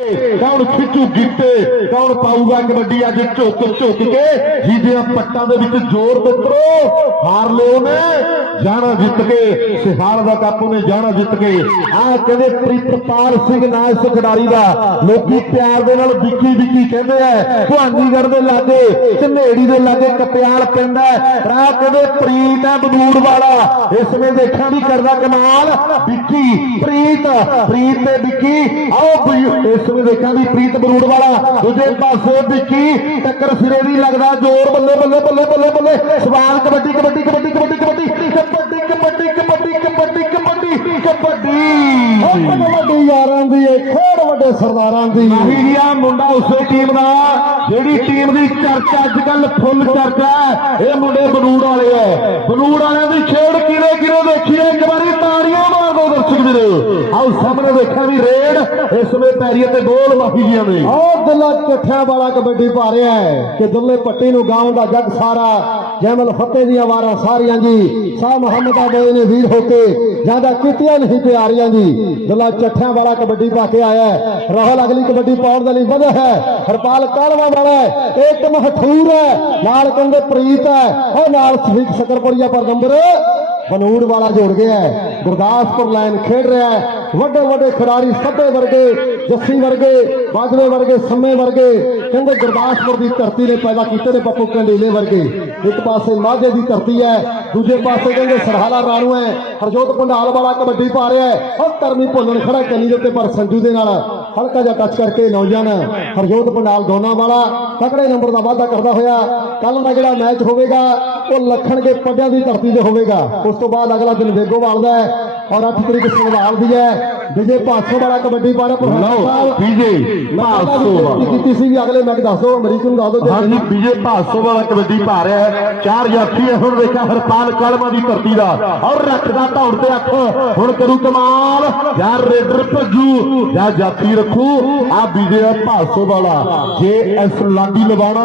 ਕੌਣ ਖਿੱਚੂ ਗਿੱਟੇ? ਕੌਣ ਪਾਊਗਾ ਕਬੱਡੀ ਅੱਜ ਝੁੱਕ ਝੁੱਕ ਕੇ? ਜਿਹਦੇ ਪੱਟਾਂ ਦੇ ਵਿੱਚ ਜ਼ੋਰ ਮਿੱਤਰੋ ਹਾਰ ਲਿਓ ਨੇ ਜਾਣਾ ਜਿੱਤ ਕੇ, ਸਿਹਾਲ ਦਾ ਕੱਪ ਨੇ ਜਾਣਾ ਜਿੱਤ ਕੇ। ਆਹ ਕਹਿੰਦੇ ਪ੍ਰਿਤਪਾਲ ਸਿੰਘ ਨਾਂ ਇਸ ਖਿਡਾਰੀ ਦਾ। ਲੋਕੀ ਪਿਆਰ ਦੇ ਨਾਲ ਵਿੱਕੀ ਵਿੱਕੀ ਕਹਿੰਦੇ ਆ, ਭਵਾਨੀਗੜ੍ਹ ਦੇ ਲਾਗੇ ਝਨੇੜੀ ਦੇ ਲਾਗੇ ਕਪਿਆਲ ਪਿੰਡ ਹੈ। ਰਾਹ ਕਹਿੰਦੇ ਪ੍ਰੀਤ ਹੈ ਬਨੂੜ ਵਾਲਾ। ਇਸ ਵੇ ਦੇਖਾਂ ਵੀ ਕਰਦਾ ਕਮਾਲ। ਵਿੱਕੀ, ਪ੍ਰੀਤ ਪ੍ਰੀਤ ਤੇ ਵਿੱਕੀ। ਆਓ ਇਸ ਵੇ ਦੇਖਾਂ ਵੀ ਪ੍ਰੀਤ ਬਨੂੜ ਵਾਲਾ ਦੂਜੇ ਪਾਸੇ ਵਿੱਕੀ ਟੱਕਰ ਸਿਰੇ ਦੀ ਲੱਗਦਾ ਜ਼ੋਰ ਬੱਲੇ ਬੱਲੇ ਬੱਲੇ ਬੱਲੇ ਬੱਲੇ ਸਵਾਲ ਕਬੱਡੀ ਕਬੱਡੀ ਕਬੱਡੀ ਕਬੱਡੀ ਕਬੱਡੀ ਕਬੱਡੀ ਕਬੱਡੀ ਕਬੱਡੀ ਕਬੱਡੀ ਕਬੱਡੀ ਕਬੱਡੀ ਵੱਡੀ ਯਾਰਾਂ ਦੀ ਏ ਖੇਡ ਵੱਡੇ ਸਰਦਾਰਾਂ ਦੀ ਨਹੀਂ ਗਿਆ ਮੁੰਡਾ ਉਸੇ ਟੀਮ ਦਾ ਜਿਹੜੀ ਟੀਮ ਦੀ ਚਰਚਾ ਅੱਜ ਕੱਲ ਫੁੱਲ ਚਰਚਾ ਇਹ ਮੁੰਡੇ ਬਨੂੜ ਵਾਲੇ ਐ ਬਨੂੜ ਵਾਲਿਆਂ ਦੀ ਖੇਡ ਕਿਰੇ ਕਿਰੇ ਦੇਖੀਏ ਇੱਕ ਵਾਰੀ ਤਾੜੀਆਂ ਮਾਰ ਦਿਓ ਦਰਸ਼ਕ ਵੀਰੋ ਆਓ ਸਾਹਮਣੇ ਦੇਖਿਆ ਵੀ ਰੇਡ ਇਸ ਵੇ ਪੈਰੀਏ ਤੇ ਗੋਲ ਮਾਫੀ ਜੀਆਂ ਨੇ। ਆਹ ਦਿਲਾ ਚੱਠਿਆਂ ਵਾਲਾ ਕਬੱਡੀ ਪਾ ਰਿਹਾ ਹੈ ਕਿ ਦੁੱਲੇ ਪੱਟੀ ਨੂੰ ਗਾਉਂ ਦਾ ਜੱਗ ਸਾਰਾ ਜੈਮਲ ਫਤਿਹ ਦੀਆਂ ਵਾਰਾਂ ਸਾਰੀਆਂ ਜੀ। ਸਾਹ ਮੁਹੰਮਦ ਆਬੋਏ ਨੇ ਵੀਰ ਹੋ ਕੇ ਜ਼ਿਆਦਾ ਕੀਤੀਆਂ ਨਹੀਂ ਤਿਆਰੀਆਂ ਜੀ। ਦੁੱਲਾ ਚੱਠਿਆਂ ਵਾਲਾ ਕਬੱਡੀ ਪਾ ਕੇ ਆਇਆ ਹੈ। ਰਾਹੁਲ ਅਗਲੀ ਕਬੱਡੀ ਪਾਉਣ ਦੇ ਲਈ ਵਧਿਆ ਹੈ। ਹਰਪਾਲ ਕਾਲਵਾ ਵਾਲਾ ਹੈ। ਇੱਕ ਮਹਠੂਰ ਹੈ। ਨਾਲ ਕਹਿੰਦੇ ਪ੍ਰੀਤ ਹੈ। ਉਹ ਨਾਲ ਸਵੀਕ ਸਕਰਪੁਰੀਆ ਪਰ ਨੰਬਰ ਬਨੂੜ ਵਾਲਾ ਜੋੜ ਗਿਆ ਹੈ। ਗੁਰਦਾਸਪੁਰ ਲਾਈਨ ਖੇਡ ਰਿਹਾ ਹੈ। ਵੱਡੇ ਵੱਡੇ ਖਿਡਾਰੀ ਸੱਭੇ ਵਰਗੇ, ਜੱਸੀ ਵਰਗੇ, ਬਾਜਵੇ ਵਰਗੇ, ਸੰਮੇ ਵਰਗੇ, ਕਹਿੰਦੇ ਗੁਰਦਾਸਪੁਰ ਦੀ ਧਰਤੀ ਨੇ ਪੈਦਾ ਕੀਤੇ ਨੇ ਪੱਪੂ ਕੰਡੀਲੇ ਵਰਗੇ। ਇੱਕ ਪਾਸੇ ਮਾਝੇ ਦੀ ਧਰਤੀ ਹੈ, ਦੂਜੇ ਪਾਸੇ ਕਹਿੰਦੇ ਸਰਹਾਲਾ ਰਾਣੂ ਹੈ, ਹਰਜੋਤ ਪੰਡਾਲ ਵਾਲਾ ਕਬੱਡੀ ਪਾ ਰਿਹਾ ਹੈ। ਉਹ ਕਰਮੀ ਭੁੱਲਣ ਖੜਾ ਕੰਨੀ ਦੇ ਉੱਤੇ ਪਰ ਸੰਜੂ ਦੇ ਨਾਲ ਹਲਕਾ ਜਿਹਾ ਟੱਚ ਕਰਕੇ ਨੌਜਵਾਨ ਹਰਜੋਤ ਪੰਡਾਲ ਦੋਨਾ ਵਾਲਾ ਤਕੜੇ ਨੰਬਰ ਦਾ ਵਾਅਦਾ ਕਰਦਾ ਹੋਇਆ। ਕੱਲ ਦਾ ਜਿਹੜਾ ਮੈਚ ਹੋਵੇਗਾ, ਉਹ ਲੱਖਣ ਕੇ ਪੱਡਿਆਂ ਦੀ ਧਰਤੀ ਤੇ ਹੋਵੇਗਾ। ਉਸ ਤੋਂ ਬਾਅਦ ਅਗਲਾ ਦਿਨ ਵੇਗੋਵਾਲ ਦਾ ਹੈ। ਔਰ 8 ਤਰੀਕ ਸੰਭਾਲ ਦੀ ਹੈ। ਵਿਜੇ ਭਾਸੋ ਵਾਲਾ ਕਬੱਡੀ ਰਿਹਾ ਪ੍ਰੋਫੈਸਰ ਸਾਹਿਬ ਵਿਜੇ ਭਾਸੋ ਵਾਲਾ ਕੀਤੀ ਸੀ ਵੀ ਅਗਲੇ ਮੈਚ ਦੱਸ ਅਮਰੀਕ ਨੂੰ ਦੱਸ ਦਿਓ। ਹਾਂਜੀ ਵਿਜੇ ਭਾਸੋ ਵਾਲਾ ਕਬੱਡੀ ਪਾ ਰਿਹਾ ਹੈ। ਚਾਰ ਜਾਫੀ ਹੁਣ ਦੇਖਿਆ ਹਰਪਾਲ ਕਲਮਾ ਦੀ ਧਰਤੀ ਦਾ। ਔਰ ਰੱਖਦਾ ਧੌੜ ਤੇ ਅੱਖ। ਹੁਣ ਕਰੂ ਕਮਾਲ। ਯਾਰ ਰੇਡਰ ਭੱਜੂ ਜਾਂ ਜਾਫੀ ਰੱਖੂ। ਆ ਵਿਜੇ ਭਾਸੋ ਵਾਲਾ। ਜੇ ਐਸ ਲਾਂਡੀ ਲਵਾਣਾ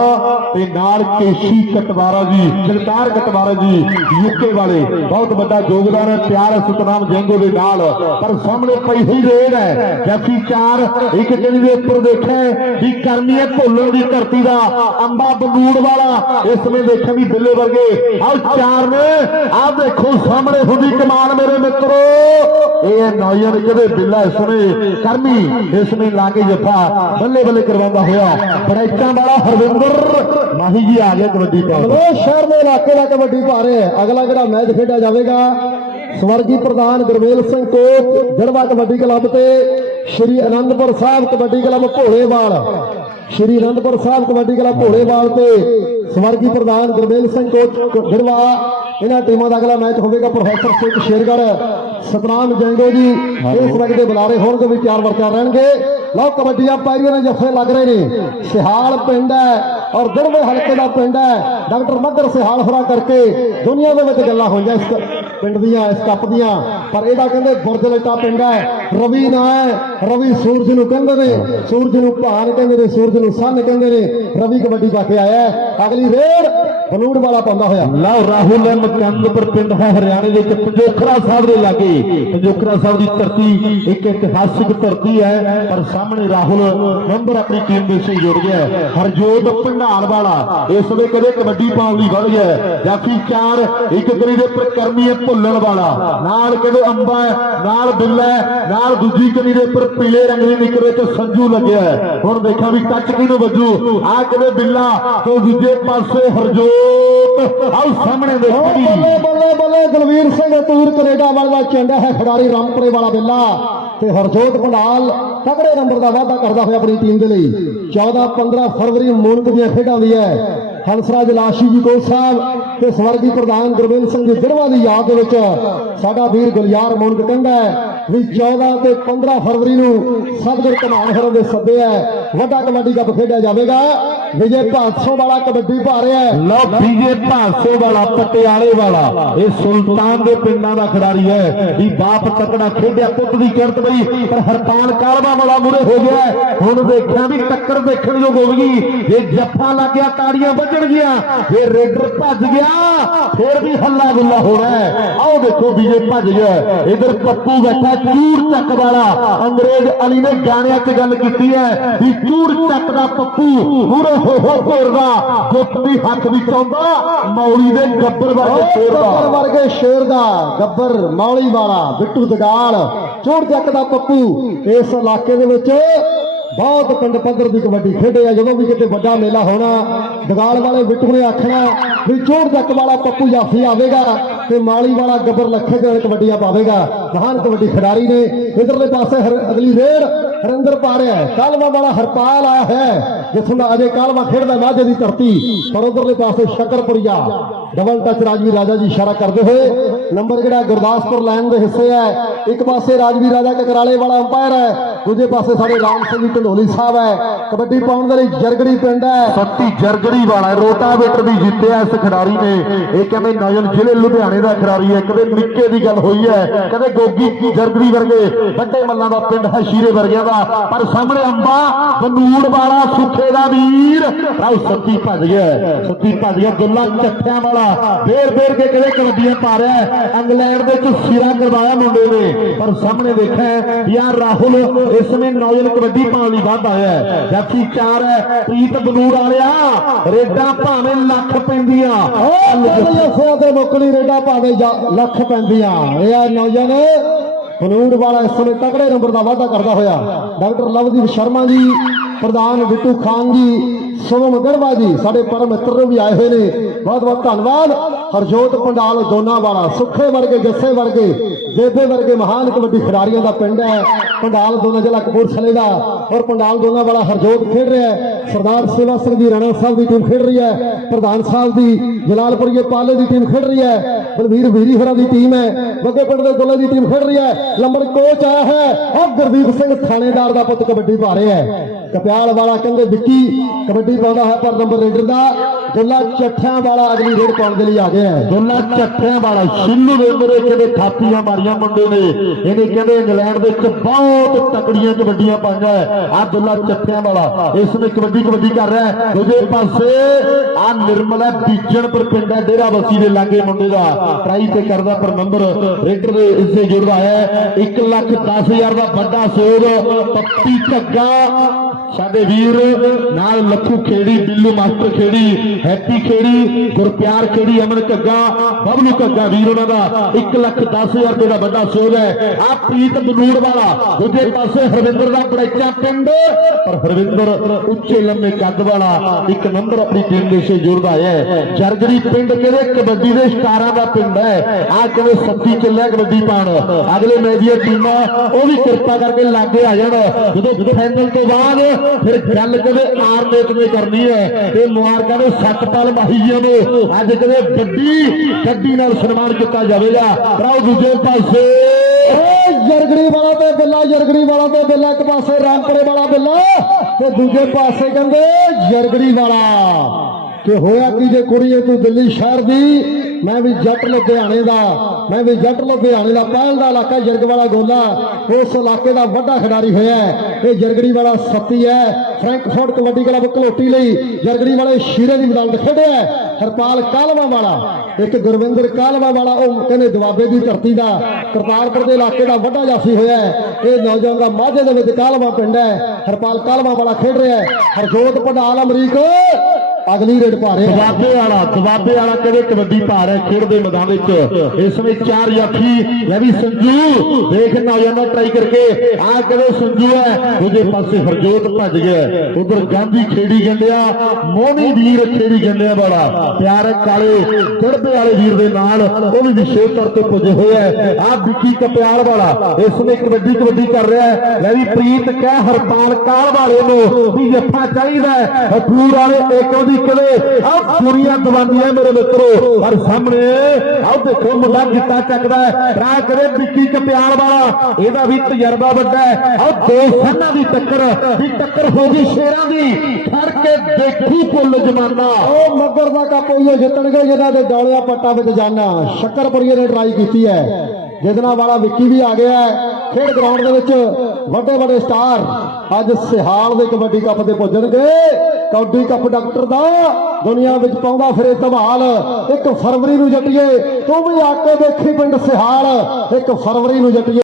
ਤੇ ਨਾਲ ਕੇਸ਼ੀ ਕਟਵਾਰਾ ਜੀ ਜਗਤਾਰ ਕਟਵਾਰਾ ਜੀ ਯੂਕੇ ਵਾਲੇ। ਬਹੁਤ ਵੱਡਾ ਯੋਗਦਾਨ ਹੈ। ਪਿਆਰ ਸਤਨਾਮ ਜੰਗੋ ਦੇ ਨਾਲ, ਪਰ ਸਾਹਮਣੇ ਪਈ ਹੋਈ ਰੇਡ ਹੈ। ਜਾਫੀ ਚਾਰ ਇੱਕ ਕਹਿੰਦੇ ਦੇ ਉੱਪਰ ਦੇਖਿਆ ਵੀ ਕਰਨੀ ਹੈ ਭੁੱਲਣ ਦੀ ਧਰਤੀ ਦਾ ਅੰਬਾ ਬਨੂੜ ਵਾਲਾ। ਇਸ ਸਮੇਂ ਦੇਖਿਆ ਵੀ ਬਿੱਲੇ ਵਰਗੇ। ਆਹ ਚਾਰ ਨੇ, ਆਹ ਦੇਖੋ ਸਾਹਮਣੇ ਹੁੰਦੀ ਕਮਾਲ ਮੇਰੇ ਮਿੱਤਰੋ। ਇਹ ਨੌਜਵਾਨ ਕਿਹਦੇ ਬਿੱਲਾ ਇਸ ਸਮੇਂ। ਕਰਮੀ ਇਸ ਸਮੇਂ ਲਾ ਕੇ ਜੱਫਾ ਬੱਲੇ ਬੱਲੇ ਕਰਵਾਉਂਦਾ ਹੋਇਆ। ਬੜੈਚਾਂ ਵਾਲਾ ਹਰਵਿੰਦਰ। ਮਾਹੀ ਜੀ ਆ ਗਿਆ ਕਬੱਡੀ ਪਾਉਣ ਬਲੋ ਸ਼ਹਿਰ ਦੇ ਇਲਾਕੇ ਦਾ ਕਬੱਡੀ ਪਾ ਰਿਹਾ ਅਗਲਾ ਜਿਹੜਾ ਮੈਚ ਖੇਡਿਆ ਜਾਵੇਗਾ? ਸਵਰਗੀ ਪ੍ਰਧਾਨ ਗੁਰਮੇਲ ਸਿੰਘ ਕੋਚ ਜੜਵਾ ਕਬੱਡੀ ਕਲੱਬ ਤੇ ਸ਼੍ਰੀ ਅਨੰਦਪੁਰ ਸਾਹਿਬ ਕਬੱਡੀ ਕਲੱਬ ਭੋਲੇਵਾਲ। ਸ਼੍ਰੀ ਅਨੰਦਪੁਰ ਸਾਹਿਬ ਕਬੱਡੀ ਕਲੱਬ ਭੋਲੇਵਾਲ ਤੇ ਸਵਰਗੀ ਪ੍ਰਧਾਨ ਗੁਰਮੇਲ ਸਿੰਘ ਕੋਚ ਜੜਵਾ। ਇਹਨਾਂ ਟੀਮਾਂ ਦਾ ਅਗਲਾ ਮੈਚ ਹੋਵੇਗਾ ਪ੍ਰੋਫੈਸਰ ਸਿੰਘ ਸ਼ੇਰਗੜ੍ਹ। ਸਤਨਾਮ ਜੰਗੋ ਜੀ ਇਸ ਵਕਤ ਦੇ ਬੁਲਾਰੇ ਹੋਣਗੇ ਵੀ ਚਾਰ ਵਰਕਰ ਰਹਿਣਗੇ। ਲਓ ਕਬੱਡੀਆਂ ਪਾਈਆਂ ਨੇ ਜੱਫੇ ਲੱਗ ਰਹੇ ਨੇ। ਸਿਹਾਲ ਪਿੰਡ ਹੈ ਔਰ ਦੜਵੇ ਹਲਕੇ ਦਾ ਪਿੰਡ ਹੈ। ਡਾਕਟਰ ਮੱਗਰ ਸਿਹਾਲ ਹੋਰਾ ਕਰਕੇ ਦੁਨੀਆ ਦੇ ਵਿੱਚ ਗੱਲਾਂ ਹੋਈਆਂ ਇਸ ਪਿੰਡ ਦੀਆਂ, ਇਸ ਕੱਪ ਦੀਆਂ। ਪਰ ਇਹਦਾ ਕਹਿੰਦੇ ਬੁਰਜ ਪਿੰਡ ਹੈ। ਰਵੀ ਨਾ ਹੈ। ਰਵੀ ਸੂਰਜ ਨੂੰ ਕਹਿੰਦੇ ਨੇ। ਸੂਰਜ ਨੂੰ ਭਾਨ ਕਹਿੰਦੇ ਨੇ, ਸੂਰਜ ਨੂੰ ਸੰਨ ਕਹਿੰਦੇ ਨੇ। ਰਵੀ ਕਬੱਡੀ ਪਾ ਕੇ ਆਇਆ ਅਗਲੀ ਰੇਡ ਬਲੂੜ ਵਾਲਾ ਪਾਉਂਦਾ ਹੋਇਆ। ਲਓ, ਰਾਹੁਲ ਹੈ ਮਕੰਦਪੁਰ ਪਿੰਡ ਹੈ, ਹਰਿਆਣੇ ਦੇ ਵਿੱਚ ਪੰਜੋਖਰਾ ਸਾਹਿਬ ਦੇ ਲਾਗੇ। ਪੰਜੋਖਰਾ ਸਾਹਿਬ ਦੀ ਧਰਤੀ ਇੱਕ ਇਤਿਹਾਸਿਕ ਧਰਤੀ ਹੈ। ਪਰ ਸਾਹਮਣੇ ਰਾਹੁਲ ਨੰਬਰ ਆਪਣੀ ਟੀਮ ਦੇ ਵਿੱਚ ਜੁੜ ਗਿਆ ਹਰਜੋਤ ਭੰਡਾਰ ਵਾਲਾ ਇਸ ਵੇ ਕਦੇ ਕਬੱਡੀ ਪਾਉਣ ਲਈ ਵਧ ਗਿਆ ਹੈ। ਜਾਫੀ ਚਾਰ ਇੱਕ ਕਰੀ ਦੇ ਪ੍ਰਕਰਮੀ ਭੁੱਲਣ ਵਾਲਾ। ਨਾਲ ਕਹਿੰਦੇ ਅੰਬਾ ਨਾਲ ਬਿੱਲਾ ਨਾਲ ਦੂਜੀ ਕਰੀ ਦੇ ਉੱਪਰ ਪੀਲੇ ਰੰਗ ਦੀ ਨਿਕਰ ਵਿੱਚ ਸੰਜੂ ਲੱਗਿਆ ਹੈ। ਹੁਣ ਦੇਖਾਂ ਵੀ ਟੱਚ ਕਿਹਨੂੰ ਵੱਜੂ। ਆ ਕਹਿੰਦੇ ਬਿੱਲਾ ਤੇ ਦੂਜੇ ਪਾਸੇ ਹਰਜੋਤ। ਆਓ ਸਾਹਮਣੇ ਦੇਖੀ ਬੱਲੇ ਬੱਲੇ ਬੱਲੇ ਦਲਵੀਰ ਸਿੰਘ ਤੂਰ ਕੈਨੇਡਾ ਵਾਲਾ ਦਾ ਚੰਡਾ ਹੈ ਖਿਡਾਰੀ ਰਾਮਪੁਰੇ ਵਾਲਾ ਬਿੱਲਾ। ਤੇ ਹਰਜੋਤ ਪੰਡਾਲ ਤਕੜੇ ਨੰਬਰ ਦਾ ਵਾਅਦਾ ਕਰਦਾ ਹੋਇਆ ਆਪਣੀ ਟੀਮ ਦੇ ਲਈ। 14 15 ਫਰਵਰੀ ਮੂਨਕ ਦੀਆਂ ਖੇਡਾਂ ਦੀ ਹੈ। ਹੰਸਰਾਜ ਲਾਸ਼ੀ ਜੀ ਕੋਚ ਸਾਹਿਬ ਤੇ ਸਵਰਗੀ ਪ੍ਰਧਾਨ ਗੁਰਬਿੰਦ ਸਿੰਘ ਜੀ ਦਿੜਵਾ ਦੀ ਯਾਦ ਦੇ ਵਿੱਚ ਸਾਡਾ ਵੀਰ ਗੁਲਜ਼ਾਰ ਮੂਨਕ ਕਹਿੰਦਾ ਵੀ 14 ਤੇ 15 ਫਰਵਰੀ ਨੂੰ ਸਤਿਗੁਰ ਕਮਾਨ ਹਰਨ ਦੇ ਸੱਦੇ ਹੈ, ਵੱਡਾ ਕਬੱਡੀ ਕੱਪ ਖੇਡਿਆ ਜਾਵੇਗਾ। ਵਿਜੇ 500 ਵਾਲਾ ਕਬੱਡੀ ਪਾ ਰਿਹਾ ਹੈ। ਲੋ ਬੀਜੇ ਭਾਸੋ ਵਾਲਾ, ਪਟਿਆਲੇ ਵਾਲਾ, ਇਹ ਸੁਲਤਾਨ ਦੇ ਪਿੰਡਾਂ ਦਾ ਖਿਡਾਰੀ ਹੈ। ਵੀ ਬਾਪ ਤਕੜਾ ਖੇਡਿਆ, ਪੁੱਤ ਦੀ ਕਿਰਤ ਬਈ ਪਰ ਹਰਪਾਲ ਕਾਲਵਾ ਵਾਲਾ ਮੂਰੇ ਹੋ ਗਿਆ ਹੁਣ ਦੇਖਿਆ ਵੀ ਟੱਕਰ ਦੇਖਣ ਯੋਗ ਹੋ ਗਈ। ਜੇ ਜੱਫਾ ਲੱਗ ਗਿਆ, ਤਾੜੀਆਂ ਵੱਜਣਗੀਆਂ ਗਿਆ ਜੇ ਰੇਡਰ ਭੱਜ ਗਿਆ, ਫੇਰ ਵੀ ਹੱਲਾ ਗੁੱਲਾ ਹੋਣਾ ਹੈ। ਆਓ ਦੇਖੋ ਵਿਜੇ ਭੱਜ ਗਿਆ ਇਧਰ ਪੱਪੂ ਬੈਠਾ ਚੂੜ ਚੱਕ ਵਾਲਾ। ਅੰਗਰੇਜ਼ ਅਲੀ ਨੇ ਗਾਣਿਆਂ 'ਚ ਗੱਲ ਕੀਤੀ ਹੈ ਵੀ ਚੂੜ ਚੱਕ ਦਾ ਪੱਪੂ ਮੂਰੇ ਹੋ ਹੋ ਘੇਰਦਾ ਗੁੱਟ ਵੀ ਹੱਥ ਵਿੱਚ ਆਉਂਦਾ ਮੌਲੀ ਦੇ ਗੱਬਰ ਵਰਗੇ ਸ਼ੇਰ ਗੱਬਰ ਦਾ ਵਰਗੇ ਸ਼ੇਰ ਦਾ ਗੱਬਰ ਮੌਲੀ ਵਾਲਾ ਬਿੱਟੂ ਦਗਾਲ ਚੋੜ ਜੱਕ ਦਾ ਪੱਪੂ। ਇਸ ਇਲਾਕੇ ਦੇ ਵਿੱਚ ਬਹੁਤ ਪਿੰਡ ਪੱਧਰ ਦੀ ਕਬੱਡੀ ਖੇਡੇ ਆ ਜਦੋਂ ਵੀ ਕਿਤੇ ਵੱਡਾ ਮੇਲਾ ਹੋਣਾ ਦਗਾਲ ਵਾਲੇ ਬਿੱਟੂ ਨੇ ਆਖਣਾ ਵੀ ਚੋੜ ਜੱਕ ਵਾਲਾ ਪੱਪੂ ਜਾਫੀ ਆਵੇਗਾ ਤੇ ਮੌਲੀ ਵਾਲਾ ਗੱਬਰ ਲੱਖੇ ਦੇ ਕਬੱਡੀਆਂ ਪਾਵੇਗਾ। ਮਹਾਨ ਕਬੱਡੀ ਖਿਡਾਰੀ ਨੇ। ਇਧਰਲੇ ਪਾਸੇ ਅਗਲੀ ਰੇਡ ਹਰਿੰਦਰ ਪਾ ਰਿਹਾ ਹੈ। ਕਾਲਵਾ ਵਾਲਾ ਹਰਪਾਲ ਆਇਆ ਹੈ। ਜਿੱਥੋਂ ਦਾ ਅਜੇ ਕਾਲਵਾ ਖੇਡਦਾ ਮਾਝੇ ਦੀ ਧਰਤੀ, ਪਰ ਉਧਰਲੇ ਪਾਸੇ ਸ਼ਕਰਪੁਰੀਆ। ਡਬਲ ਟੱਚ ਰਾਜਵੀਰ ਰਾਜਾ ਜੀ ਇਸ਼ਾਰਾ ਕਰਦੇ ਹੋਏ ਨੰਬਰ ਜਿਹੜਾ ਗੁਰਦਾਸਪੁਰ ਲਾਈਨ ਦੇ ਹਿੱਸੇ ਹੈ, ਇੱਕ ਪਾਸੇ ਰਾਜਵੀਰ ਰਾਜਾ ਕਕਰਾਲੇ ਵਾਲਾ ਅੰਪਾਇਰ ਹੈ ਦੂਜੇ ਪਾਸੇ ਸਾਡੇ ਰਾਮ ਸਿੰਘ ਜੀ ਢੰਡੋਲੀ ਸਾਹਿਬ ਹੈ। ਕਬੱਡੀ ਪਾਉਣ ਦੇ ਲਈ ਜਰਗੜੀ ਪਿੰਡ ਹੈ। ਸੱਤੀ ਜਰਗੜੀ ਵਾਲਾ ਰੋਟਾਵੇਟਰ ਵੀ ਜਿੱਤਿਆ ਇਸ ਖਿਡਾਰੀ ਨੇ। ਇਹ ਕਹਿੰਦੇ ਨੌਜਵਾਨ ਜ਼ਿਲ੍ਹੇ ਲੁਧਿਆਣੇ ਦਾ ਖਿਡਾਰੀ ਹੈ। ਕਦੇ ਨਿੱਕੇ ਦੀ ਗੱਲ ਹੋਈ ਹੈ। ਕਦੇ ਗੋਗੀ ਜਰਗੜੀ ਵਰਗੇ। ਵੱਡੇ ਮੱਲਾਂ ਦਾ ਪਿੰਡ ਹੈ ਸ਼ੀਰੇ ਵਰਗਿਆਂ ਦਾ। ਪਰ ਸਾਹਮਣੇ ਅੰਬਾ ਬਨੂੜ ਵਾਲਾ, ਸੁੱਖੇ ਦਾ ਵੀਰ। ਰਾਉ ਸੱਤੀ ਭੱਜ ਗਿਆ ਸੱਤੀ ਭੱਜ ਗਿਆ। ਦੁੱਲਾ ਚੱਠਿਆਂ ਵਾਲਾ। ਫੇਰ ਫੇਰ ਕੇ ਕਦੇ ਕਬੱਡੀਆਂ ਪਾ ਰਿਹਾ ਇੰਗਲੈਂਡ ਦੇ ਚ ਸਿਰਾ ਕਰਵਾਇਆ ਮੁੰਡੇ ਨੇ। ਪਰ ਸਾਹਮਣੇ ਦੇਖਿਆ ਯਾਰ ਰਾਹੁਲ ਇਸ ਸਮੇਂ ਨੌਜਵਾਨ ਕਬੱਡੀ ਪਾਉਣ ਲਈ ਵੱਧ ਆਇਆ ਹੈ। ਜਾਫੀ ਚਾਰ ਹੈ ਪ੍ਰੀਤ ਬਨੂੜ ਵਾਲਿਆ। ਰੇਡਾਂ ਭਾਵੇਂ ਲੱਖ ਪੈਂਦੀਆਂ। ਉਹ ਤੇ ਮੁੱਕਣੀ ਰੇਡਾ ਭਾਵੇਂ ਲੱਖ ਪੈਂਦੀਆਂ। ਇਹ ਆ ਨੌਜਵਾਨ ਬਨੂੜ ਵਾਲਾ ਇਸ ਸਮੇਂ ਤਕੜੇ ਨੰਬਰ ਦਾ ਵਾਅਦਾ ਕਰਦਾ ਹੋਇਆ। ਡਾਕਟਰ ਲਵਦੀਪ ਸ਼ਰਮਾ ਜੀ ਪ੍ਰਧਾਨ ਬਿੱਟੂ ਖਾਨ ਜੀ ਸੁਭਮ ਗੜਵਾ ਜੀ ਸਾਡੇ ਪਰਮ ਮਿੱਤਰ ਵੀ ਆਏ ਹੋਏ ਨੇ। ਬਹੁਤ ਬਹੁਤ ਧੰਨਵਾਦ। ਹਰਜੋਤ ਪੰਡਾਲ ਦੋਨਾ ਵਾਲਾ ਸੁੱਖੇ ਵਰਗੇ ਜੱਸੇ ਵਰਗੇ ਬੇਬੇ ਵਰਗੇ ਮਹਾਨ ਕਬੱਡੀ ਖਿਡਾਰੀਆਂ ਦਾ ਪਿੰਡ ਹੈ। ਪੰਡਾਲ ਦੋਨਾ ਜ਼ਿਲ੍ਹਾ ਕਪੂਰਥਲੇ ਦਾ ਔਰ ਪੰਡਾਲ ਦੋਨਾ ਵਾਲਾ ਹਰਜੋਤ ਖੇਡ ਰਿਹਾ ਹੈ। ਸਰਦਾਰ ਸੇਵਾ ਸਿੰਘ ਜੀ ਰਾਣਾ ਸਾਹਿਬ ਦੀ ਟੀਮ ਖੇਡ ਰਹੀ ਹੈ। ਪ੍ਰਧਾਨ ਸਾਹਿਬ ਦੀ ਜਲਾਲਪੁਰੀਏ ਪਾਲੇ ਦੀ ਟੀਮ ਖੇਡ ਰਹੀ ਹੈ। ਬਲਵੀਰ ਵੀਰੀ ਹੋਰਾਂ ਦੀ ਟੀਮ ਹੈ। ਬੱਗੇ ਪਿੰਡ ਦੇ ਦੋਨਾਂ ਦੀ ਟੀਮ ਖੇਡ ਰਹੀ ਹੈ। ਲੰਬਰ ਕੋਚ ਆਇਆ ਹੈ। ਔਰ ਗੁਰਦੀਪ ਸਿੰਘ ਥਾਣੇਦਾਰ ਦਾ ਪੁੱਤ ਕਬੱਡੀ ਪਾ ਰਿਹਾ ਹੈ। ਕਪਿਆਲ ਵਾਲਾ ਕਹਿੰਦੇ ਵਿੱਕੀ ਕਬੱਡੀ ਪਾਉਂਦਾ ਹੈ ਪਰ ਨੰਬਰ ਰੇਡਰ ਦਾ ਦੁੱਲਾ ਚੱਠਿਆਂ ਵਾਲਾ ਅਗਲੀ ਰੇਡ ਪਾਉਣ ਦੇ ਲਈ ਆ ਗਿਆ ਹੈ। ਦੋਲਾ ਚੱਠਿਆਂ ਵਾਲਾ ਸ਼ਿੰਨੂ ਦੇ ਮੇਰੇ ਕਹਿੰਦੇ ਥਾਪੀਆਂ ਮਾਰੀਆਂ ਮੁੰਡੇ ਨੇ। ਇਹਨੇ ਕਹਿੰਦੇ ਇੰਗਲੈਂਡ ਦੇ ਵਿੱਚ ਬਹੁਤ ਤਕੜੀਆਂ ਕਬੱਡੀਆਂ ਪਾਈਆਂ ਹੈ। ਆ ਦੁੱਲਾ ਚੱਠਿਆਂ ਵਾਲਾ ਇਸ ਨੇ ਕਬੱਡੀ ਕਬੱਡੀ ਕਰ ਰਿਹਾ ਹੈ। ਦੂਜੇ ਪਾਸੇ ਆ ਨਿਰਮਲ ਹੈ ਬੀਜਣਪੁਰ ਪਿੰਡ ਹੈ, ਡੇਰਾ ਬਸੀ ਦੇ ਲਾਗੇ ਮੁੰਡੇ ਦਾ। ਟਰਾਈ ਤੇ ਕਰਦਾ ਪਰ ਨੰਬਰ ਰੇਡਰ ਦੇ ਇਸੇ ਜੁੜਦਾ ਹੈ। 1 ਲੱਖ 10000 ਦਾ ਵੱਡਾ ਸੋਗ ਪੱਪੀ ਝੱਗਾ। ਸਾਡੇ ਵੀਰ, ਨਾਲ ਲੱਖੂ ਖੇੜੀ, ਬਿੱਲੂ ਮਾਸਟਰ ਖੇੜੀ, ਹੈਪੀ ਖੇੜੀ, ਗੁਰਪਿਆਰ ਖੇੜੀ, ਅਮਨ ਘੱਗਾ ਬਬਲੂ ਘੱਗਾ ਵੀਰ ਉਹਨਾਂ ਦਾ। 1 ਲੱਖ 10000 ਰੁਪਏ ਦਾ ਵੱਡਾ ਸੋਗ ਹੈ। ਆ ਪ੍ਰੀਤ ਬਨੂੜ ਵਾਲਾ, ਦੂਜੇ ਪਾਸੇ ਹਰਵਿੰਦਰ ਦਾ ਬੜੈਚਾ ਪਿੰਡ। ਪਰ ਹਰਵਿੰਦਰ ਉੱਚੇ ਲੰਮੇ ਕੱਦ ਵਾਲਾ, ਇੱਕ ਨੰਬਰ ਆਪਣੀ ਟੀਮ ਦੇ ਸੇ ਜੁੜਦਾ ਹੈ। ਜਰਗੜੀ ਪਿੰਡ ਕਿਹੜੇ? ਕਬੱਡੀ ਦੇ ਸਟਾਰਾਂ ਦਾ ਪਿੰਡ ਹੈ। ਆ ਕਿਵੇਂ ਸੱਤੀ ਚੱਲਿਆ ਕਬੱਡੀ ਪਾਣ। ਅਗਲੇ ਮੈਚ ਦੀਆਂ ਟੀਮਾਂ, ਉਹ ਵੀ ਕਿਰਪਾ ਕਰਕੇ ਲਾਗੇ ਆ ਜਾਣ। ਜਦੋਂ ਫਾਈਨਲ ਤੋਂ ਬਾਅਦ ਫਿਰ ਗੱਲ ਕਦੇ ਆਰ ਨੇਤ ਨੇ ਕਰਨੀ ਹੈ? ਤੇ ਮੁਬਾਰਕਾਂ ਦੇ ਸੱਤਪਾਲ ਮਾਹੀਆਂ ਨੂੰ। ਅੱਜ ਕਦੇ ਵੱਡੀ ਗੱਡੀ ਨਾਲ ਸਨਮਾਨ ਕੀਤਾ ਜਾਵੇਗਾ। ਰਾਓ ਦੂਜੇ ਪਾਸੇ ਜਰਗੜੀ ਵਾਲਾ ਤੇ ਬਿੱਲਾ ਜਰਗੜੀ ਵਾਲਾ ਤੇ ਬਿੱਲਾ, ਇੱਕ ਪਾਸੇ ਰਾਮਪੁਰੇ ਵਾਲਾ ਬਿੱਲਾ ਤੇ ਦੂਜੇ ਪਾਸੇ ਕਹਿੰਦੇ ਜਰਗੜੀ ਵਾਲਾ ਕਿ ਹੋਇਆ ਕੀ ਜੇ ਕੁੜੀਏ ਤੂੰ ਦਿੱਲੀ ਸ਼ਹਿਰ ਦੀ? ਮੈਂ ਵੀ ਜੱਟ ਲੁਧਿਆਣੇ ਦਾ। ਮੈਂ ਵੀ ਜੱਟ ਲੁਧਿਆਣੇ ਦਾ ਪਹਿਲ ਦਾ ਇਲਾਕਾ ਜਰਗ ਵਾਲਾ ਗੋਲਾ, ਉਸ ਇਲਾਕੇ ਦਾ ਵੱਡਾ ਖਿਡਾਰੀ ਹੋਇਆ ਇਹ ਜਰਗੜੀ ਵਾਲਾ ਸੱਤੀ ਹੈ। ਫਰੈਂਕਫਰਟ ਕਬੱਡੀ ਕਲੱਬ ਕਲੋਟੀ ਲਈ ਜਰਗੜੀ ਵਾਲੇ ਸ਼ੀਰੇ ਦੀ ਬਦੌਲਤ ਖੇਡਿਆ ਹਰਪਾਲ ਕਾਲਵਾ ਵਾਲਾ, ਇੱਕ ਗੁਰਵਿੰਦਰ ਕਾਲਵਾ ਵਾਲਾ, ਉਹ ਕਹਿੰਦੇ ਦੁਆਬੇ ਦੀ ਧਰਤੀ ਦਾ, ਕਰਤਾਰਪੁਰ ਦੇ ਇਲਾਕੇ ਦਾ ਵੱਡਾ ਜਾਫੀ ਹੋਇਆ ਇਹ ਨੌਜਵਾਨ ਦਾ ਮਾਝੇ ਦੇ ਵਿੱਚ ਕਾਲਵਾ ਪਿੰਡ ਹੈ। ਹਰਪਾਲ ਕਾਲਵਾ ਵਾਲਾ ਖੇਡ ਰਿਹਾ ਹੈ। ਹਰਜੋਤ ਪੰਡਾਲ ਅਮਰੀਕ ਅਗਲੀ ਰੇਡ ਪਾ ਦਬਾਬੇ ਵਾਲਾ ਦਬਾਬੇ ਵਾਲਾ ਕਿਹੜੇ ਕਬੱਡੀ ਭਾਰ ਹੈ ਖੇਡ ਦੇ ਮੈਦਾਨ ਵਿੱਚ? ਇਸ ਵਿੱਚ ਚਾਰ ਜਾਫੀ ਲੈ ਵੀ ਸੰਜੂ, ਦੇਖ ਨੌਜਵਾਨਾਂ ਟਰਾਈ ਕਰਕੇ। ਆ ਕਦੇ ਸੰਜੂ ਹੈ? ਦੂਜੇ ਪਾਸੇ ਹਰਜੋਤ ਭੱਜ ਗਿਆ ਉਧਰ ਗਾਂਧੀ ਖੇੜੀ ਗੰਡਿਆ ਮੋਹਣੀ ਵੀਰ ਖੇੜੀ ਗੰਡਿਆ ਵਾਲਾ। ਪਿਆਰ ਕਾਲੇ ਕੁੜਬੇ ਵਾਲੇ ਵੀਰ ਦੇ ਨਾਲ, ਉਹ ਵੀ ਵਿਸ਼ੇਸ਼ ਤੌਰ ਤੇ ਪੁੱਜੇ ਹੋਏ ਹੈ। ਆ ਵਿੱਕੀ ਕਪਿਆਲ ਵਾਲਾ, ਇਸ ਨੇ ਕਬੱਡੀ ਕਬੱਡੀ ਕਰ ਰਿਹਾ ਹੈ। ਲੈ ਵੀ ਪ੍ਰੀਤ ਕਹਿ ਹਰਪਾਲ ਕਾਲ ਵਾਲੇ ਨੂੰ ਵੀ ਜੱਫਾ ਚਾਹੀਦਾ ਹੈ। ਹਥੂਰ ਵਾਲੇ ਇੱਕ ਦੀ ਕਿਲੇ ਆ ਦੁਨੀਆ ਦਵਾਨੀ ਹੈ ਮੇਰੇ ਮਿੱਤਰੋ। ਪਰ ਸਾਹਮਣੇ ਆਹ ਦੇਖੋ, ਮੁੰਡਾ ਗਿੱਟਾ ਚੱਕਦਾ ਹੈ। ਟਰਾ ਕਰੇ ਵਿੱਕੀ ਕਪਿਆਲ ਵਾਲਾ। ਇਹਦਾ ਵੀ ਤਜਰਬਾ ਵੱਡਾ ਹੈ। ਆਹ ਦੋ ਸੰਨਾਂ ਦੀ ਟੱਕਰ, ਵੀ ਟੱਕਰ ਹੋ ਗਈ ਸ਼ੇਰਾਂ ਦੀ। ਫੜ ਕੇ ਦੇਖੀ ਕੁੱਲ ਜਮਾਨਾ। ਉਹ ਮੱਗਰ ਦਾ ਕੱਪ ਉਹੀ ਜਿੱਤਣਗੇ ਜਿਹਨਾਂ ਦੇ ਡੌਲਿਆ ਪੱਟਾਂ ਵਿੱਚ ਜਾਣਾ ਸ਼ੱਕਰਪੁਰੀਏ ਨੇ ਟਰਾਈ ਕੀਤੀ ਹੈ। ਜਿਦਨਾ ਵਾਲਾ ਵਿੱਕੀ ਵੀ ਆ ਗਿਆ ਖੇਡ ਗਰਾਊਂਡ ਦੇ ਵਿੱਚ ਵੱਡੇ ਵੱਡੇ ਸਟਾਰ ਅੱਜ ਸਿਹਾਲ ਦੇ ਕਬੱਡੀ ਕੱਪ ਤੇ ਪੁੱਜਣਗੇ। ਕੌਡੀ ਕੱਪ ਡਾਕਟਰ ਦਾ ਦੁਨੀਆ ਵਿੱਚ ਪਾਉਂਦਾ ਫਿਰੇ ਧਮਾਲ। ਇੱਕ ਫਰਵਰੀ ਨੂੰ ਜੱਟੀਏ, ਤੂੰ ਵੀ ਆ ਕੇ ਦੇਖੀ ਪਿੰਡ ਸਿਹਾਲ। ਇੱਕ ਫਰਵਰੀ ਨੂੰ ਜੱਟੀਏ।